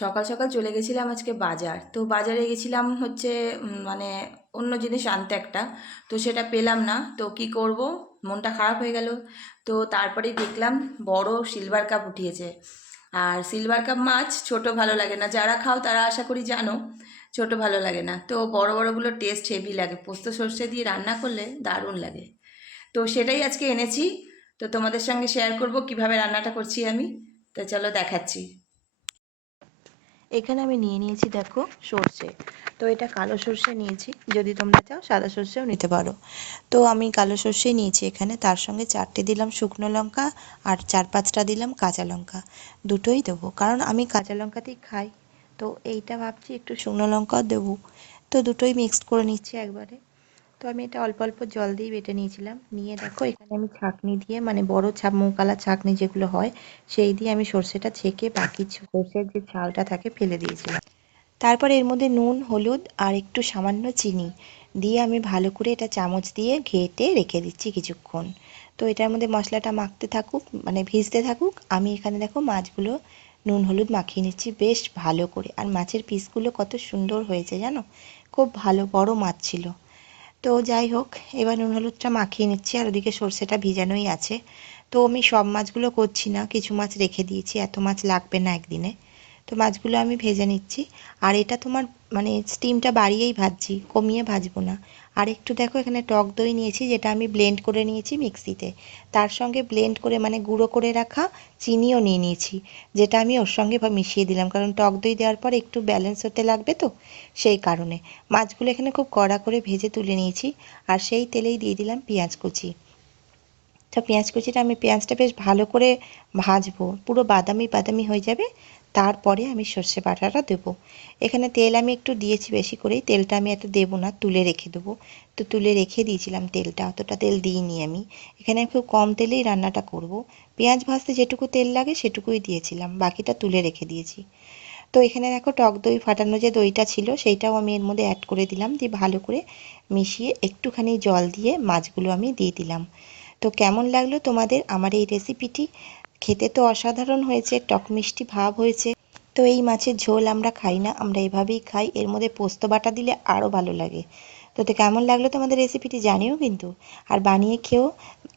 সকাল সকাল চলে গেছিলাম আজকে বাজার। তো বাজারে গেছিলাম হচ্ছে মানে অন্য জিনিস আনতে একটা। তো সেটা পেলাম না, তো কি করব, মনটা খারাপ হয়ে গেল। তো তারপরেই দেখলাম বড় সিলভার কাপ উঠিয়েছে। আর সিলভার কাপ মাছ ছোট ভালো লাগে না, যারা খাও তারা আশা করি জানো ছোট ভালো লাগে না। তো বড় বড়গুলো টেস্ট হেভি লাগে, পোস্ত সর্ষে দিয়ে রান্না করলে দারুণ লাগে। তো সেটাই আজকে এনেছি। তো তোমাদের সঙ্গে শেয়ার করব কিভাবে রান্নাটা করছি আমি। তো চলো দেখাচ্ছি। এখানে আমি নিয়ে নিয়েছি দেখো সর্ষে। তো এটা কালো সর্ষে নিয়েছি, যদি তোমরা চাও সাদা সর্ষেও নিতে পারো। তো আমি কালো সর্ষেই নিয়েছি এখানে, তার সঙ্গে 4টে দিলাম শুকনো লঙ্কা আর 4-5টা দিলাম কাঁচা লঙ্কা। দুটোই দেবো কারণ আমি কাঁচা লঙ্কাতেই খাই। তো এইটা ভাবছি একটু শুকনো লঙ্কাও দেবো। তো দুটোই মিক্সড করে নিচ্ছি একবারে। তো আমি এটা অল্প অল্প জল দিয়ে বেটে নিয়েছিলাম, নিয়ে দেখো এখানে আমি ছাঁকনি দিয়ে মানে বড় মুকালা ছাঁকনি যেগুলো হয় সেই দিয়ে আমি সর্ষেটা ছেঁকে বাকি সর্ষের যে ছালটা থাকে ফেলে দিয়েছিলাম। তারপর এর মধ্যে নুন হলুদ আর একটু সামান্য চিনি দিয়ে আমি ভালো করে এটা চামচ দিয়ে ঘেঁটে রেখে দিচ্ছি কিছুক্ষণ। তো এটার মধ্যে মশলাটা মাখতে থাকুক মানে ভিজতে থাকুক, আমি এখানে দেখো মাছগুলো নুন হলুদ মাখিয়ে নিচ্ছি বেশ ভালো করে। আর মাছের পিসগুলো কত সুন্দর হয়েছে জানো, খুব ভালো বড় মাছ ছিল। তো যাই হোক, এবার নুন হলুদটা মাখিয়ে নিচ্ছি আর ওদিকে সর্ষেটা ভিজানোই আছে। তো আমি সব মাছগুলো করছি না, কিছু মাছ রেখে দিয়েছি, এত মাছ লাগবে না একদিনে। তো মাছগুলো আমি ভেজে নিচ্ছি। আর এটা তোমার মানে স্টিমটা বাড়িয়েই ভাজছি, কমিয়ে ভাজবো না। আর একটু দেখো এখানে টক দই নিয়েছি, যেটা আমি ব্লেন্ড করে নিয়েছি মিক্সিতে। তার সঙ্গে ব্লেন্ড করে মানে গুঁড়ো করে রাখা চিনিও নিয়ে নিয়েছি, যেটা আমি ওর সঙ্গে মিশিয়ে দিলাম, কারণ টক দই দেওয়ার পর একটু ব্যালেন্স হতে লাগবে তো সেই কারণে। মাছগুলো এখানে খুব কড়া করে ভেজে তুলে নিয়েছি। আর সেই তেলেই দিয়ে দিলাম পেঁয়াজ কুচি। তো পেঁয়াজ কুচিটা আমি পেঁয়াজটা বেশ ভালো করে ভাজবো, পুরো বাদামি বাদামি হয়ে যাবে। তারপরে আমি সর্ষে বাটাটা দেবো। এখানে তেল আমি একটু দিয়েছি বেশি করেই, তেলটা আমি এত দেবো না, তুলে রেখে দেবো। তো তুলে রেখে দিয়েছিলাম তেলটা, অতটা তেল দিইনি আমি। এখানে খুব কম তেলেই রান্নাটা করব। পেঁয়াজ ভাজতে যেটুকু তেল লাগে সেটুকুই দিয়েছিলাম, বাকিটা তুলে রেখে দিয়েছি। তো এখানে দেখো টক দই ফাটানো যে দইটা ছিল সেইটাও আমি এর মধ্যে অ্যাড করে দিলাম, দিয়ে ভালো করে মিশিয়ে একটুখানি জল দিয়ে মাছগুলো আমি দিয়ে দিলাম। তো কেমন লাগলো তোমাদের আমার এই রেসিপিটি? খেতে তো অসাধারণ হয়েছে, টক মিষ্টি ভাব হয়েছে। তো এই মাছের ঝোল আমরা খাই না, আমরা এভাবেই খাই, এর মধ্যে পোস্ত বাটা দিলে আরও ভালো লাগে। তো কেমন লাগলো তোমাদের রেসিপিটি জানিও কিন্তু। আর বানিয়ে খেও,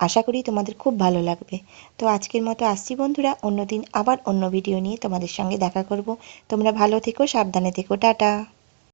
আশা করি তোমাদের খুব ভালো লাগবে। তো আজকের মতো আসছি বন্ধুরা, অন্যদিন আবার অন্য ভিডিও নিয়ে তোমাদের সঙ্গে দেখা করব। তোমরা ভালো থেকো, সাবধানে থেকো, টাটা।